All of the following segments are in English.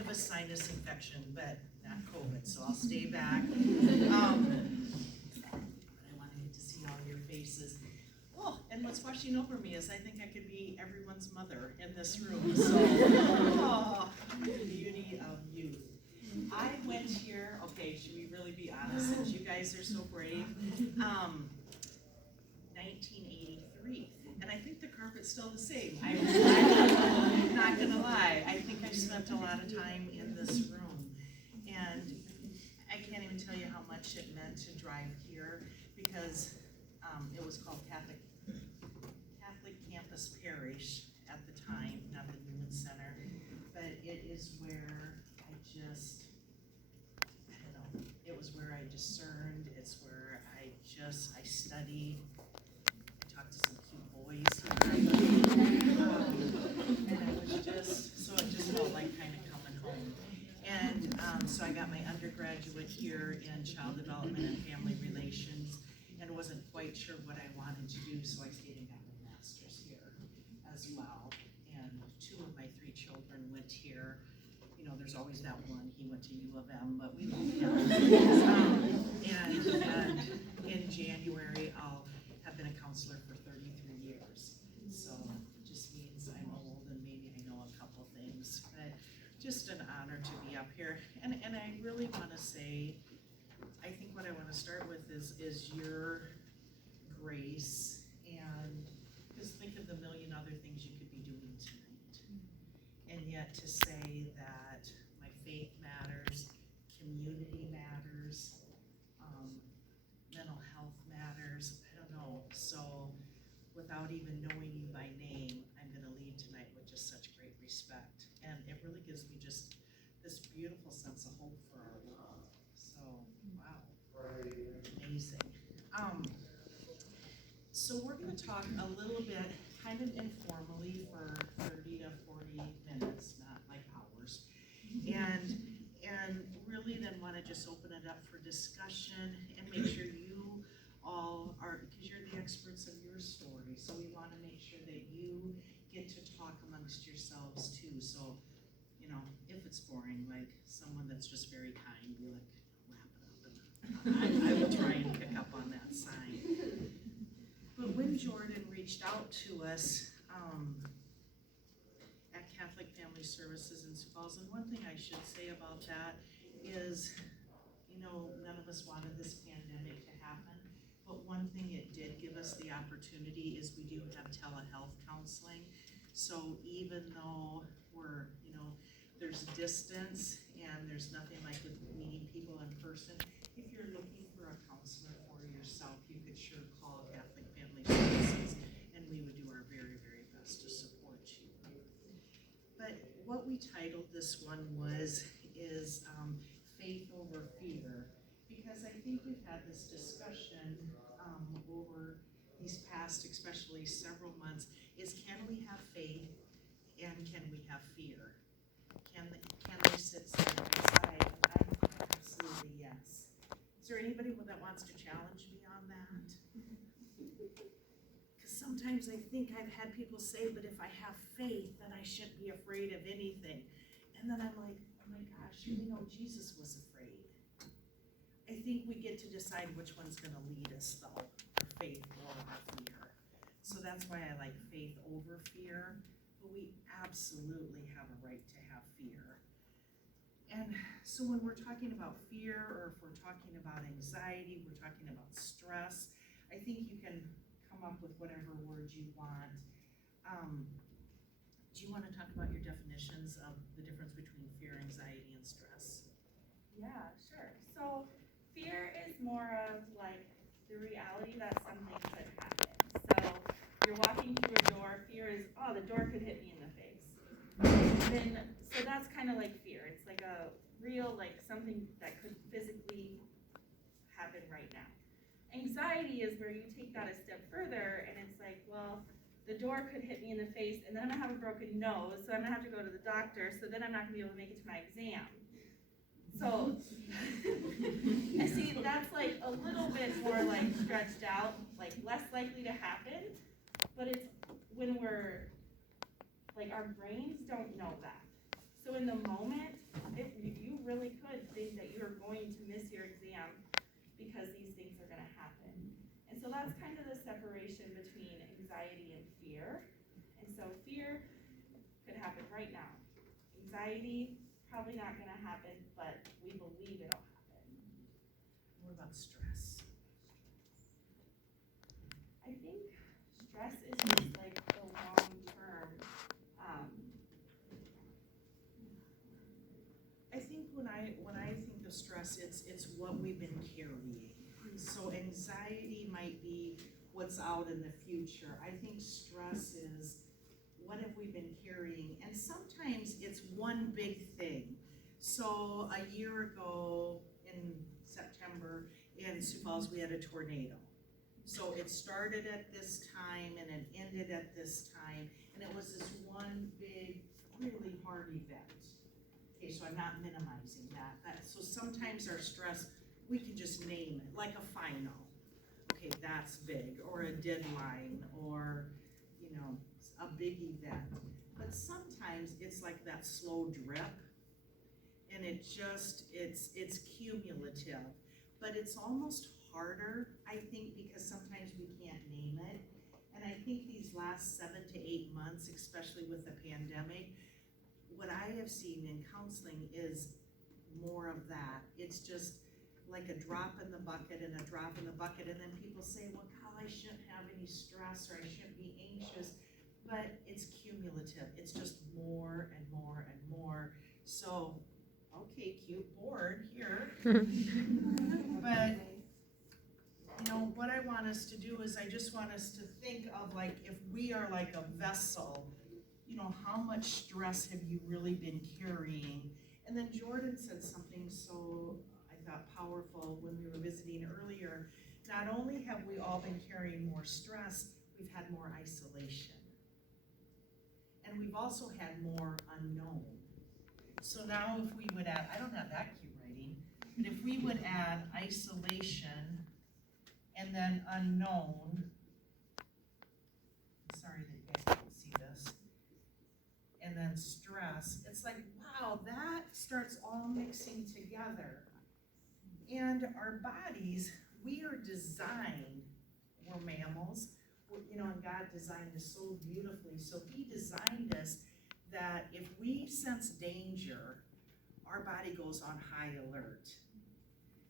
bit of a sinus infection, but not COVID, so I'll stay back. But I wanted to see all your faces. Oh, and what's washing over me is I think I could be everyone's mother in this room, so, oh, the beauty of youth. I went here, okay, should we really be honest, since you guys are so brave, 1983, and I think the carpet's still the same. I'm not gonna lie, I think I've spent a lot of time in this room, and I can't even tell you how much it meant to drive here, because it was called Catholic Campus Parish at the time, not the Newman Center, but it is where I don't know, it was where I discerned, it's where I studied, I talked to some cute boys here, and it was so it just felt like kind of coming home. And so I got my undergraduate here in child development and family relations, and wasn't quite sure what I wanted to do, so I stayed and got my master's here as well. And 2 of my 3 children went here. You know, there's always that one, he went to U of M, but we love him. And in January, I'll have been a counselor for 33 years. So it just means I'm old and maybe I know a couple things, but just an honor to be up here. And I really want to say, I think what I want to start with is your grace, and just think of the million other things you could be doing tonight. And yet to say that my faith matters, community matters, mental health matters, I don't know. So without even knowing you by name, I'm going to leave tonight with just such great respect. And it really gives me just this beautiful sense of hope for our world. So, wow, amazing. So we're going to talk a little bit, kind of informally, for 30 to 40 minutes, not like hours, and really then want to just open it up for discussion and make sure you all are, because you're the experts of your story, so we want to make sure that you get to talk amongst yourselves too. So, you know, if it's boring, like someone that's just very kind, be like, wrap it up. And I will try and pick up on that sign. But when Jordan reached out to us at Catholic Family Services in Sioux Falls, and one thing I should say about that is, you know, none of us wanted this pandemic to happen, but one thing it did give us the opportunity is we do have telehealth counseling. So even though we're, you know, there's distance and there's nothing like with meeting people in person, if you're looking for a counselor for yourself, you could sure call Catholic Family Services, and we would do our very, very best to support you. But what we titled this one is Faith Over Fear, because I think we've had this discussion over these past, especially several months, is can we have faith and can we have fear? Can they sit side by side? And absolutely yes. Is there anybody that wants to challenge me on that? Because sometimes I think I've had people say, but if I have faith, then I shouldn't be afraid of anything. And then I'm like, oh my gosh, you know, Jesus was afraid. I think we get to decide which one's going to lead us, though, our faith or our fear. So that's why I like faith over fear, but we absolutely have a right to have fear. And so when we're talking about fear, or if we're talking about anxiety, we're talking about stress, I think you can come up with whatever words you want. Do you want to talk about your definitions of the difference between fear, anxiety, and stress? Yeah, sure. So fear is more of like the reality that something could happen. So you're walking through a door, fear is, oh, the door could hit me in the face. So that's kind of like fear. It's like a real, like something that could physically happen right now. Anxiety is where you take that a step further, and it's like, well, the door could hit me in the face, and then I'm gonna have a broken nose, so I'm gonna have to go to the doctor, so then I'm not gonna be able to make it to my exam. So, and see, that's like a little bit more like stretched out, like less likely to happen, but it's when we're, like our brains don't know that. So in the moment, you really could think that you're going to miss your exam because these things are gonna happen. And so that's kind of the separation between anxiety and fear. And so fear could happen right now. Anxiety, probably not gonna happen, but we believe it'll happen. What about stress? I think stress is just like the long term, I think when I think of stress, it's what we've been carrying. So anxiety might be what's out in the future. I think stress is what have we been carrying, and sometimes it's one big thing. So a year ago in September in Sioux Falls, we had a tornado. So it started at this time and it ended at this time, and it was this one big, really hard event. Okay, so I'm not minimizing that. So sometimes our stress, we can just name it, like a final. Okay, that's big, or a deadline, or, you know, a big event. But sometimes it's like that slow drip, and it's cumulative. But it's almost harder, I think, because sometimes we can't name it. And I think these last 7 to 8 months, especially with the pandemic, what I have seen in counseling is more of that. It's just like a drop in the bucket and a drop in the bucket, and then people say, well, Kyle, I shouldn't have any stress or I shouldn't be anxious, but it's cumulative. It's just more and more and more. So, okay, cute board here. But, you know, what I want us to do is I just want us to think of, like, if we are like a vessel, you know, how much stress have you really been carrying? And then Jordan said something so, I thought, powerful when we were visiting earlier. Not only have we all been carrying more stress, we've had more isolation. And we've also had more unknown. So now if we would add, I don't have that cute writing, but if we would add isolation and then unknown, I'm sorry that you guys can't see this, and then stress, it's like, wow, that starts all mixing together. And our bodies, we are designed, we're mammals, you know, and God designed us so beautifully. So He designed us that if we sense danger, our body goes on high alert.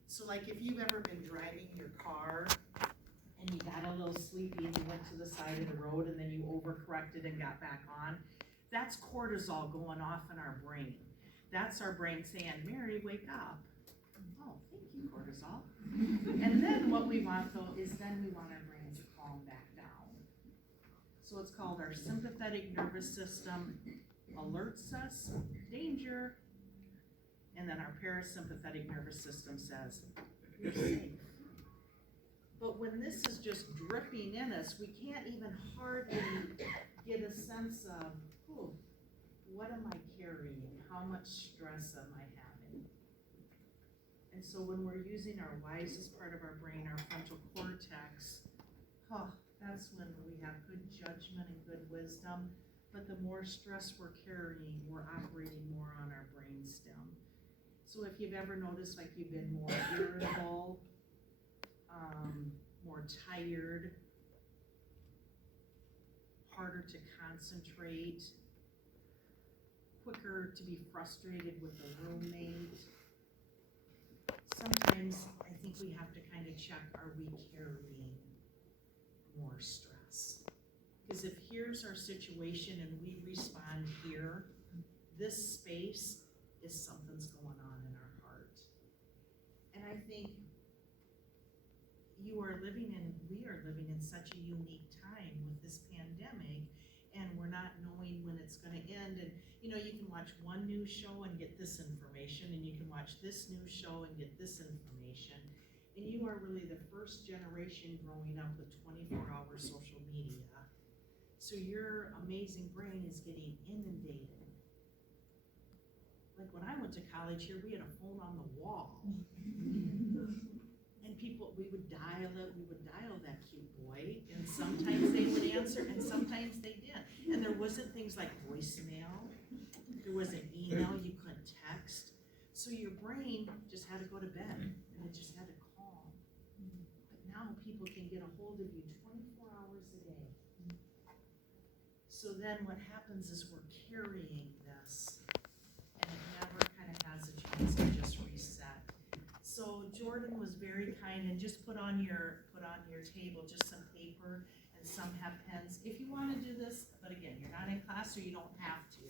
So like if you've ever been driving your car and you got a little sleepy and you went to the side of the road and then you overcorrected and got back on, that's cortisol going off in our brain. That's our brain saying, Mary, wake up. Oh, thank you, cortisol. And then what we want though is then we want our brain to calm back down. So it's called our sympathetic nervous system alerts us, danger, and then our parasympathetic nervous system says, you're safe. But when this is just dripping in us, we can't even hardly get a sense of, oh, what am I carrying? How much stress am I having? And so when we're using our wisest part of our brain, our frontal cortex, that's when we have good judgment and good wisdom. But the more stress we're carrying, we're operating more on our brain stem. So if you've ever noticed like you've been more irritable, more tired, harder to concentrate, quicker to be frustrated with a roommate, sometimes I think we have to kind of check, are we carrying more stress? Because if here's our situation and we respond here, this space is something's going on in our heart. And I think we are living in such a unique time with this pandemic, and we're not knowing when it's going to end. And you know, you can watch one news show and get this information, and you can watch this news show and get this information. And you are really the first generation growing up with 24-hour social media. So your amazing brain is getting inundated. Like when I went to college here, we had a phone on the wall. And people, we would dial that cute boy, and sometimes they would answer, and sometimes they didn't. And there wasn't things like voicemail, there wasn't email So your brain just had to go to bed, and it just had to calm. But now people can get a hold of you 24 hours a day. So then what happens is we're carrying this, and it never kind of has a chance to just reset. So Jordan was very kind and just put on your table just some paper, and some have pens. If you want to do this, but again, you're not in class, so you don't have to.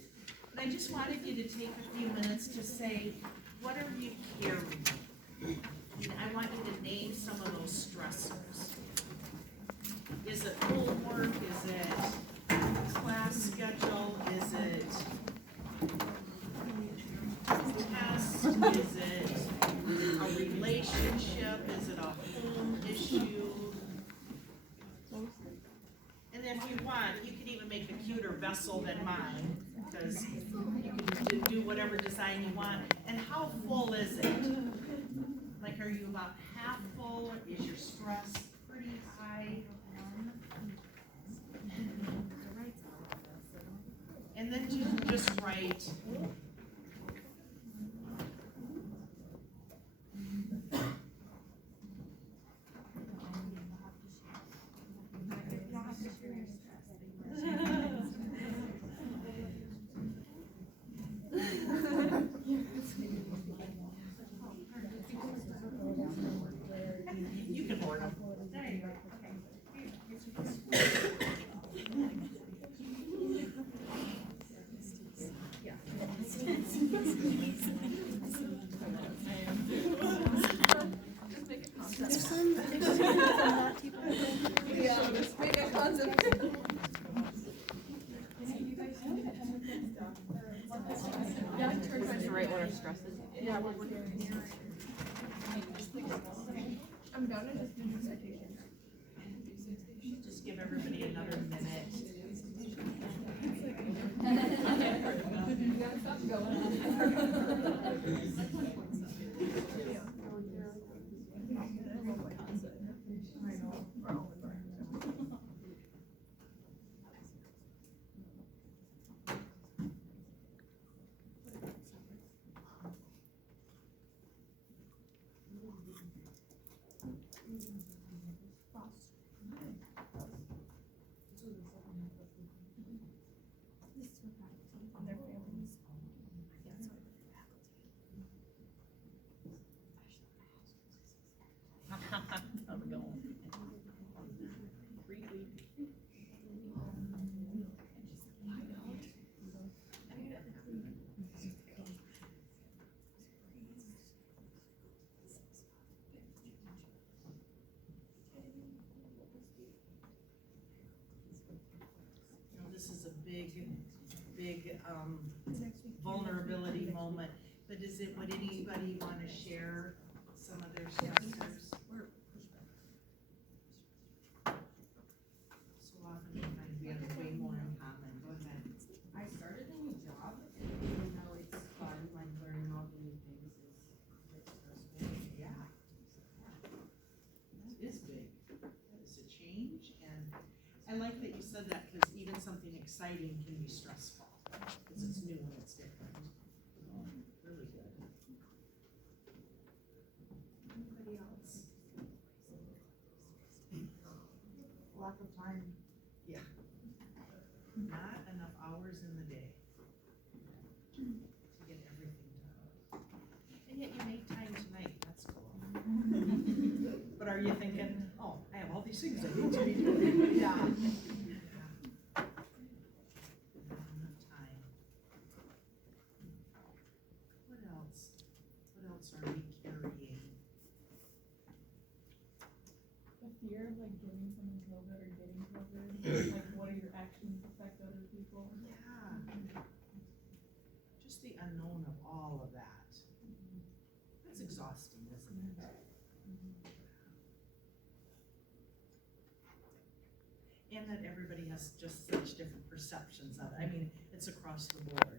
But I just wanted you to take a few minutes to say, what are you carrying? And I want you to name some of those stressors. Is it homework? Is it class schedule? Is it test? Is it a relationship? Is it a home issue? And then if you want, you could even make a cuter vessel than mine, because you can do whatever design you want. And how full is it? Like, are you about half full? Is your stress pretty high? And then just write. You can hoard them. There you go. There's some that people Yeah, just make a concept. Is the right one or stresses? Yeah, we're working here. I'm done, I just did your citation. Just give everybody another minute. You gotta stop going. How we going? This is a big vulnerability moment, but would anybody want to share some of their stressors? So often we find we have way more in common. Go ahead. I started a new job, and even though it's fun, like learning all the new things is stressful. Yeah. That is big. That is a change, and I like that you said that, because even something exciting can be stressful, because it's new and it's different. Really good. Anybody else? Lack of time. Yeah. Not enough hours in the day to get everything done. And yet you make time tonight, that's cool. But are you thinking, oh, I have all these things I need to be doing? Yeah. Not enough time. What else? What else are we carrying? The fear of like giving someone COVID or getting COVID, like what are your actions affect other people? Yeah. Just the unknown of all of that. That's exhausting, isn't it? And that everybody has just such different perceptions of it. I mean, it's across the board.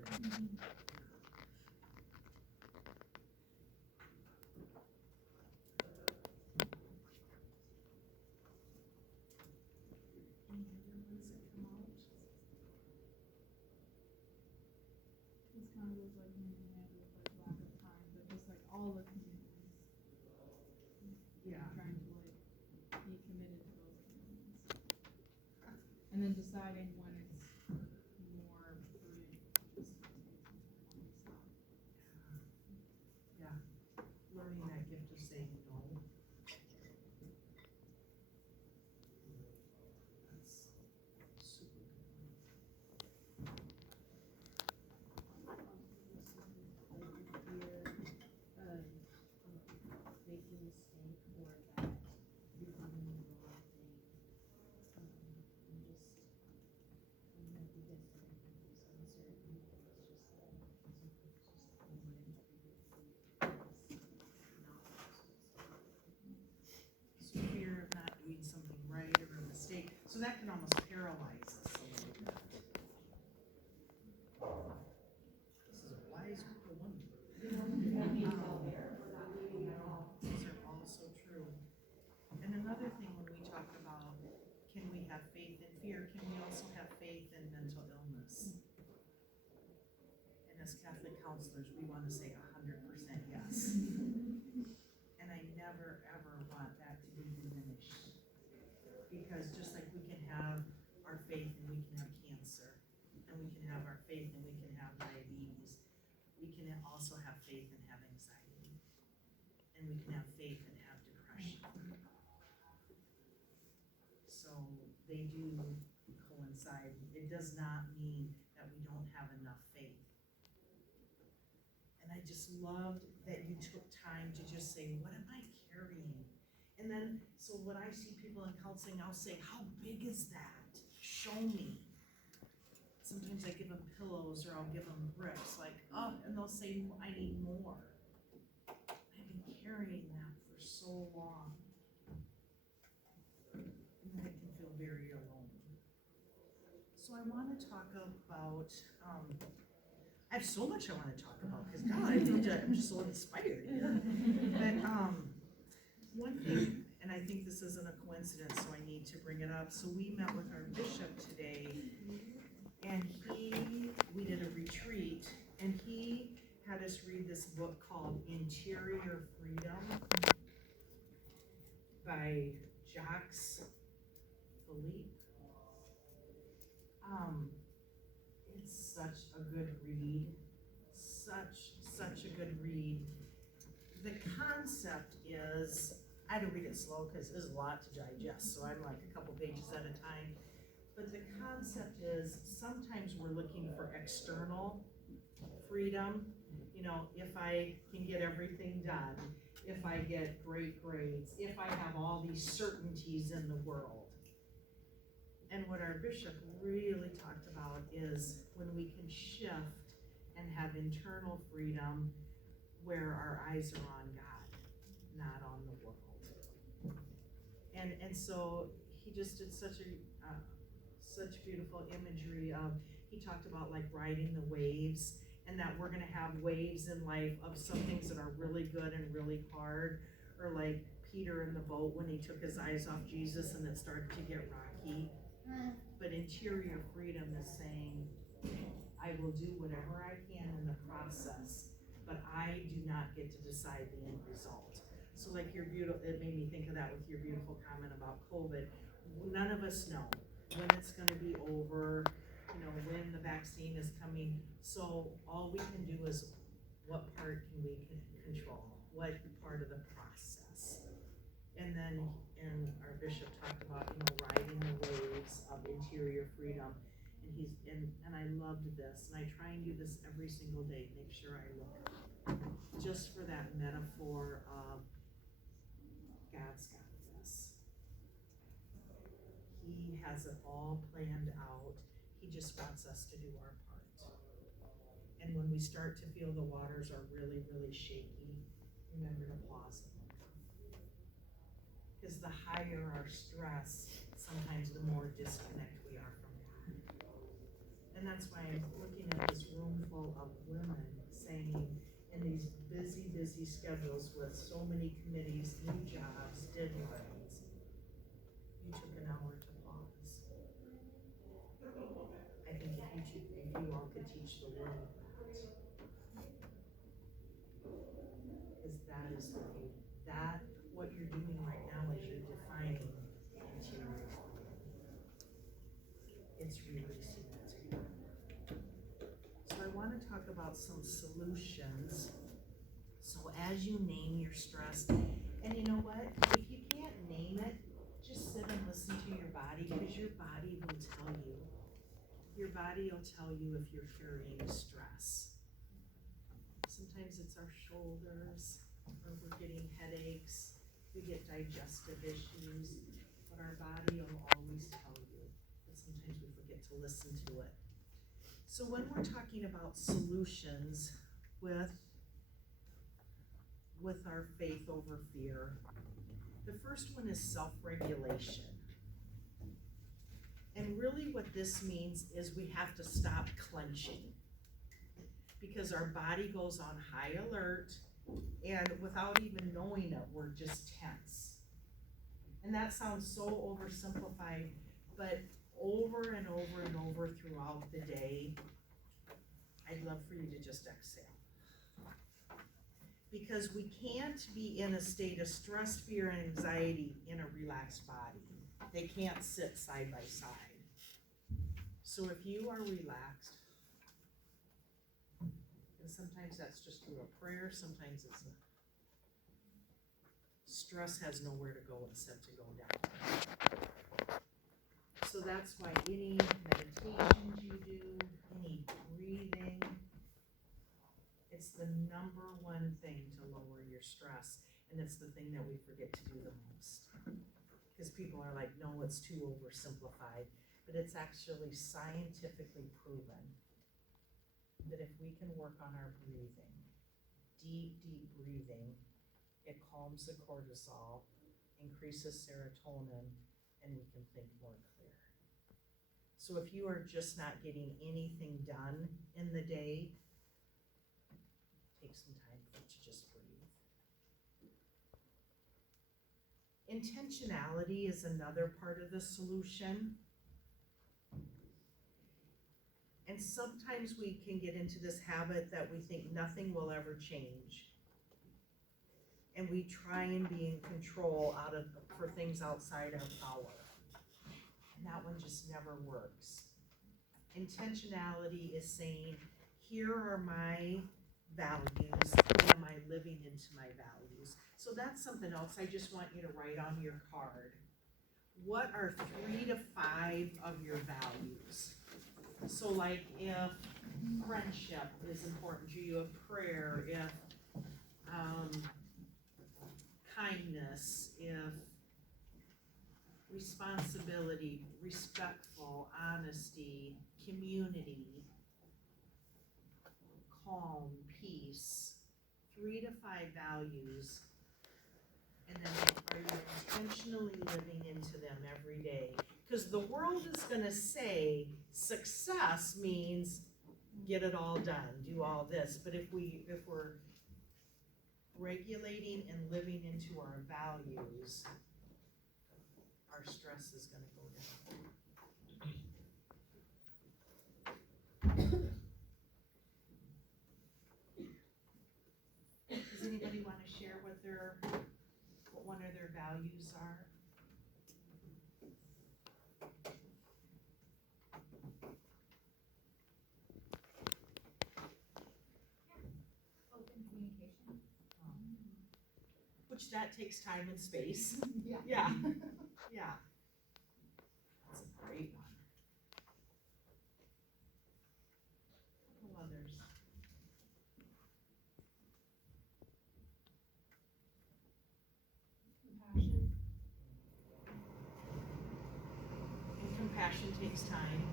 Any other ones that come out? This kind of goes like hand in hand with like lack of time, but like all the commitments. Yeah. Trying to like be committed to those commitments. And then deciding when it's more prudent to just take some time on yourself. Learning that gift of saying no. That's super good. Making a mistake or that you're doing the wrong thing. And just, I don't know if you guys do anything, just uncertain, it's just like, sometimes just when you figure it's not what you're supposed to do. So fear of not doing something right or a mistake, so that can almost paralyze us a little bit. This is a wise group of women. These are all so true. And another thing when we talk about, can we have faith in fear, can we also have faith in mental illness? And as Catholic counselors, we want to say 100% yes. And I never, ever want that to be diminished. Because just like we can have our faith and we can have cancer, and we can have our faith and we can have diabetes, we can also have faith and have anxiety. And we can have faith and have depression. So they do coincide. It does not mean that we don't have enough faith. And I just loved that you took time to just say, what am I carrying? And then, so when I see people in counseling, I'll say, how big is that? Show me. Sometimes I give them pillows or I'll give them bricks, like, oh, and they'll say, I need more. I've been carrying that for so long. And I can feel very alone. So I want to talk about, I have so much I want to talk about, because God, I'm just so inspired here. But one thing, and I think this isn't a coincidence, so I need to bring it up. So we met with our bishop today, and we did a retreat, and he had us read this book called Interior Freedom by Jacques Philippe. It's such a good read, such a good read. The concept is, I had to read it slow because there's a lot to digest, so I'm like a couple pages at a time. But the concept is, sometimes we're looking for external freedom. You know, if I can get everything done, if I get great grades, if I have all these certainties in the world. And what our bishop really talked about is when we can shift and have internal freedom where our eyes are on God, not on the world. And so he just did such beautiful imagery of, he talked about like riding the waves, and that we're gonna have waves in life of some things that are really good and really hard, or like Peter in the boat when he took his eyes off Jesus and it started to get rocky. But interior freedom is saying, I will do whatever I can in the process, but I do not get to decide the end result. So like your beautiful, it made me think of that with your beautiful comment about COVID. None of us know when it's gonna be over, you know, when the vaccine is coming. So all we can do is, what part can we control? What part of the process? And then, and our bishop talked about, you know, riding the waves of interior freedom. And I loved this, and I try and do this every single day, make sure I look up, just for that metaphor of God's got this. He has it all planned out. He just wants us to do our part. And when we start to feel the waters are really, really shaky, remember to pause and look up. Because the higher our stress, sometimes the more disconnect we are from God. And that's why I'm looking at this room full of women saying, in these busy, busy schedules with so many committees, new jobs, deadlines, you took an hour to pause. I think if you all could teach the world that. honest with you, that, what you're doing right now is you're defining interior. It's releasing it to you. So I wanna talk about some solutions. So as you name your stress, and you know what, if you can't name it, just sit and listen to your body, because your body will tell you. Your body will tell you if you're carrying stress. Sometimes it's our shoulders, or we're getting headaches, we get digestive issues, but our body will always tell you, but sometimes we forget to listen to it. So when we're talking about solutions with our faith over fear, the first one is self-regulation. And really what this means is we have to stop clenching, because our body goes on high alert, and without even knowing it, we're just tense. And that sounds so oversimplified, but over and over and over throughout the day, I'd love for you to just exhale. Because we can't be in a state of stress, fear, and anxiety in a relaxed body. They can't sit side by side. So if you are relaxed, and sometimes that's just through a prayer, sometimes it's not. Stress has nowhere to go except to go down. So that's why any meditations you do, any breathing, it's the number one thing to lower your stress, and it's the thing that we forget to do the most. Because people are like, no, it's too oversimplified, but it's actually scientifically proven that if we can work on our breathing, deep, deep breathing, it calms the cortisol, increases serotonin, and we can think more clear. So if you are just not getting anything done in the day, take some time to just breathe. Intentionality is another part of the solution. And sometimes we can get into this habit that we think nothing will ever change. And we try and be in control for things outside our power. And that one just never works. Intentionality is saying, here are my values, and am I living into my values? So that's something else I just want you to write on your card. What are 3 to 5 of your values? So like if friendship is important to you, if prayer, if kindness, if responsibility, respectful, honesty, community, calm, peace, 3 to 5 values, and then are you intentionally living into them every day? Because the world is gonna say success means get it all done, do all this, but if we're regulating and living into our values, our stress is gonna go down. Does anybody wanna share what one of their values are? Open communication. Which that takes time and space. Yeah. Yeah, yeah. That's a great one. Couple others. Compassion. And compassion takes time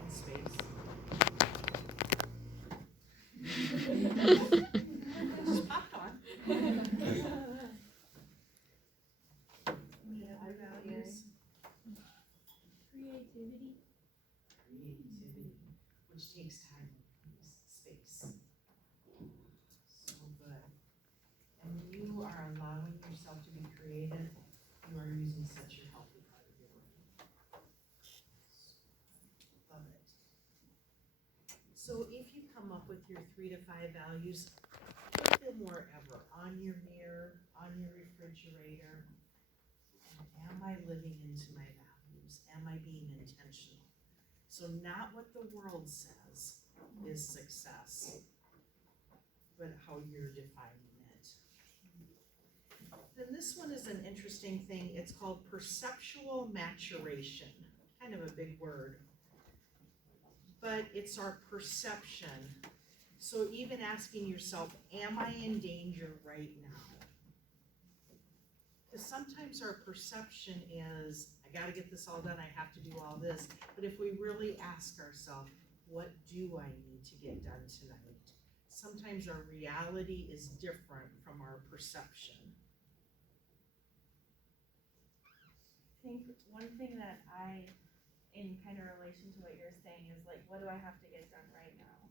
and space. Just popped on. Any other values? Creativity. Creativity, which takes time and space. So good. And when you are allowing yourself to be creative, you are using such a healthy part of your brain. Love it. So if you come up with your 3 to 5 values, put them wherever, on your mirror, on your refrigerator. And am I living into my values? Am I being intentional? So not what the world says is success, but how you're defining it. Then this one is an interesting thing. It's called perceptual maturation. Kind of a big word. But it's our perception. So even asking yourself, am I in danger right now? Because sometimes our perception is, I gotta get this all done, I have to do all this. But if we really ask ourselves, what do I need to get done tonight? Sometimes our reality is different from our perception. I think one thing that in kind of relation to what you're saying is like, what do I have to get done right now?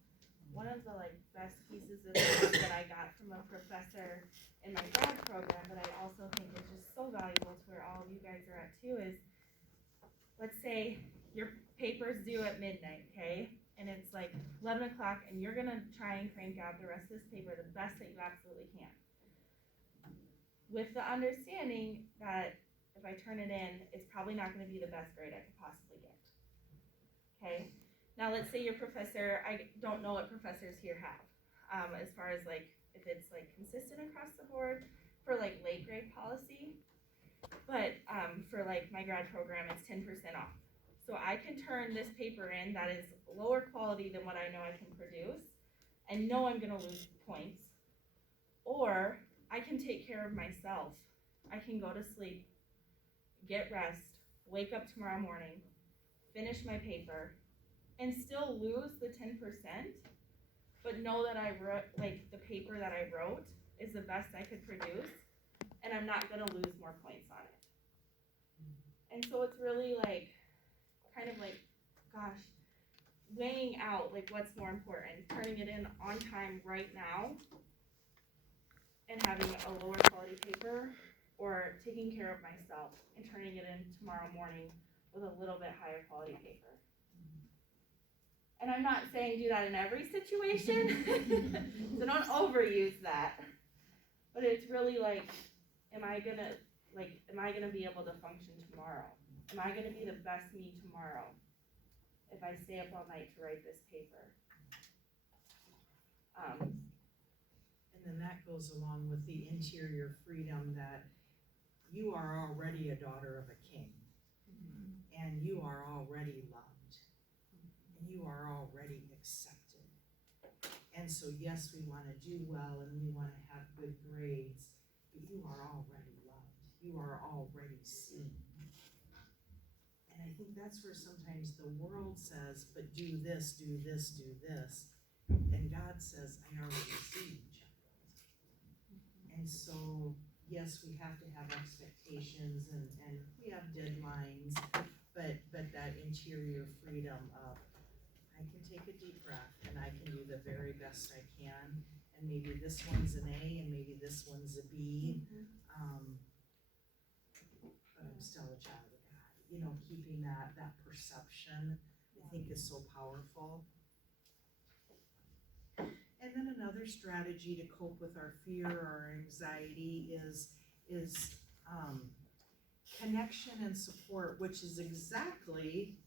One of the like best pieces of advice that I got from a professor in my grad program, but I also think is just so valuable to where all of you guys are at too, is let's say your paper's due at midnight, okay? And it's like 11 o'clock and you're gonna try and crank out the rest of this paper the best that you absolutely can. With the understanding that if I turn it in, it's probably not gonna be the best grade I could possibly get, okay? Now let's say your professor, I don't know what professors here have, as far as like, if it's like consistent across the board for like late grade policy, but for like my grad program, it's 10% off. So I can turn this paper in that is lower quality than what I know I can produce and know I'm gonna lose points, or I can take care of myself. I can go to sleep, get rest, wake up tomorrow morning, finish my paper, and still lose the 10%, but know that I wrote, like the paper that I wrote is the best I could produce, and I'm not gonna lose more points on it. And so it's really like, kind of like, gosh, weighing out like what's more important, turning it in on time right now and having a lower quality paper, or taking care of myself and turning it in tomorrow morning with a little bit higher quality paper. And I'm not saying do that in every situation, so don't overuse that. But it's really like, am I gonna be able to function tomorrow? Am I gonna be the best me tomorrow if I stay up all night to write this paper? And then that goes along with the interior freedom that you are already a daughter of a king. And you are already loved. And you are already accepted. And so yes, we wanna do well and we wanna have good grades, but you are already loved. You are already seen. And I think that's where sometimes the world says, but do this, do this, do this. And God says, I already see you, child. And so, yes, we have to have expectations and we have deadlines, but that interior freedom of, I can take a deep breath and I can do the very best I can. And maybe this one's an A and maybe this one's a B. But I'm still a child of God. You know, keeping that perception, I think is so powerful. And then another strategy to cope with our fear or anxiety is connection and support, which is exactly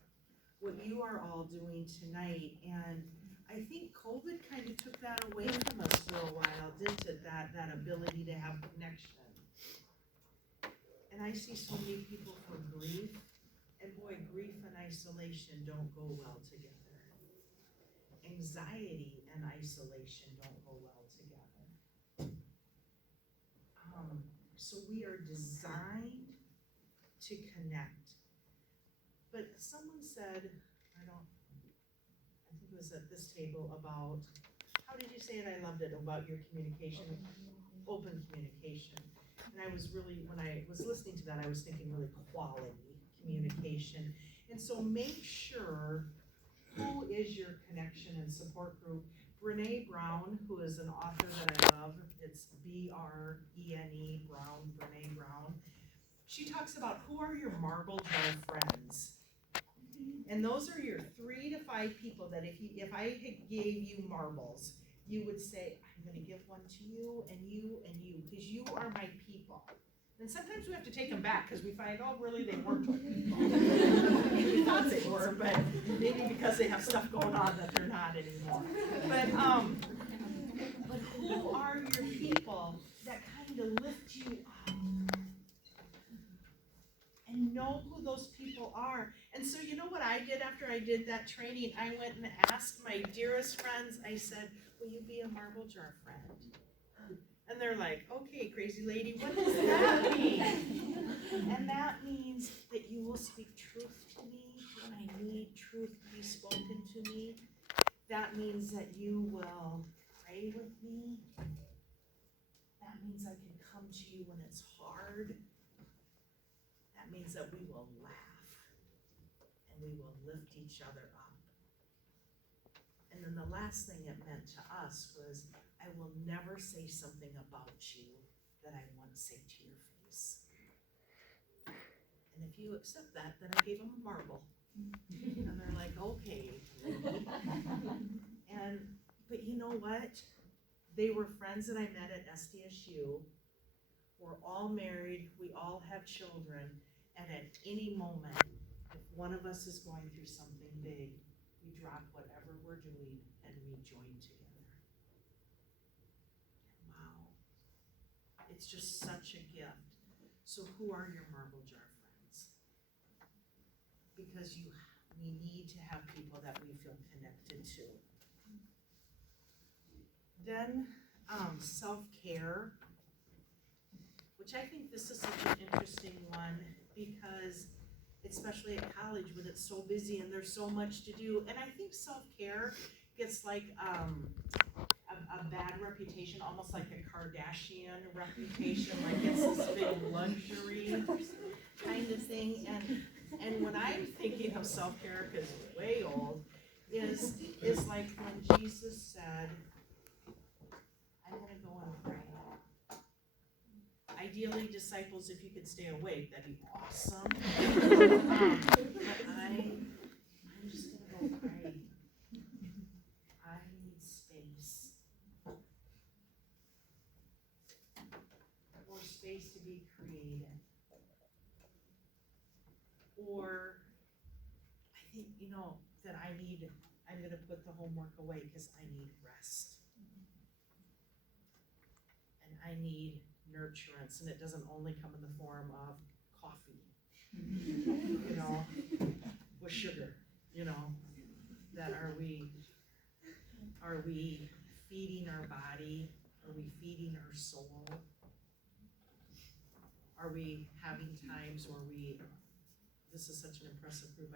what you are all doing tonight. And I think COVID kind of took that away from us for a while, didn't it? That ability to have connection. And I see so many people for grief, and boy, grief and isolation don't go well together. Anxiety and isolation don't go well together. So we are designed to connect. But someone said, I think it was at this table, about, how did you say it? I loved it, about your communication, open communication. And I was really, when I was listening to that, I was thinking really quality communication. And so make sure, who is your connection and support group? Brene Brown, who is an author that I love, it's B-R-E-N-E, Brown, Brene Brown. She talks about who are your marble jar friends. And those are your 3 to 5 people that if I gave you marbles, you would say, I'm gonna give one to you, and you, and you, because you are my people. And sometimes we have to take them back, because we find, oh, really, they weren't our people. We thought they were, but maybe because they have stuff going on that they're not anymore. But who are your people that kind of lift you up? And know who those people are. And so you know what I did after I did that training? I went and asked my dearest friends, I said, will you be a marble jar friend? And they're like, okay, crazy lady, what does that mean? And that means that you will speak truth to me when I need truth to be spoken to me. That means that you will pray with me. That means I can come to you when it's hard. That means that we will laugh and we will lift each other up. And then the last thing it meant to us was, I will never say something about you that I won't say to your face. And if you accept that, then I gave them a marble. And they're like, okay, lady. But you know what? They were friends that I met at SDSU. We're all married, we all have children, and at any moment, if one of us is going through something big, we drop whatever we're doing and we join together. Wow. It's just such a gift. So who are your marble jar friends? Because we need to have people that we feel connected to. Then, self-care, which I think this is such an interesting one because especially at college when it's so busy and there's so much to do. And I think self-care gets like a bad reputation, almost like a Kardashian reputation, like it's this big luxury kind of thing. And when I'm thinking of self-care, because it's way old, is like when Jesus said, I'm gonna go and pray. Ideally, disciples, if you could stay awake, that'd be awesome. But I'm just gonna go pray. I need space. Or space to be creative. Or I think, that I'm gonna put the homework away because I need rest. And I need nurturance, and it doesn't only come in the form of coffee, with sugar, that are we feeding our body? Are we feeding our soul? Are we having times where this is such an impressive group,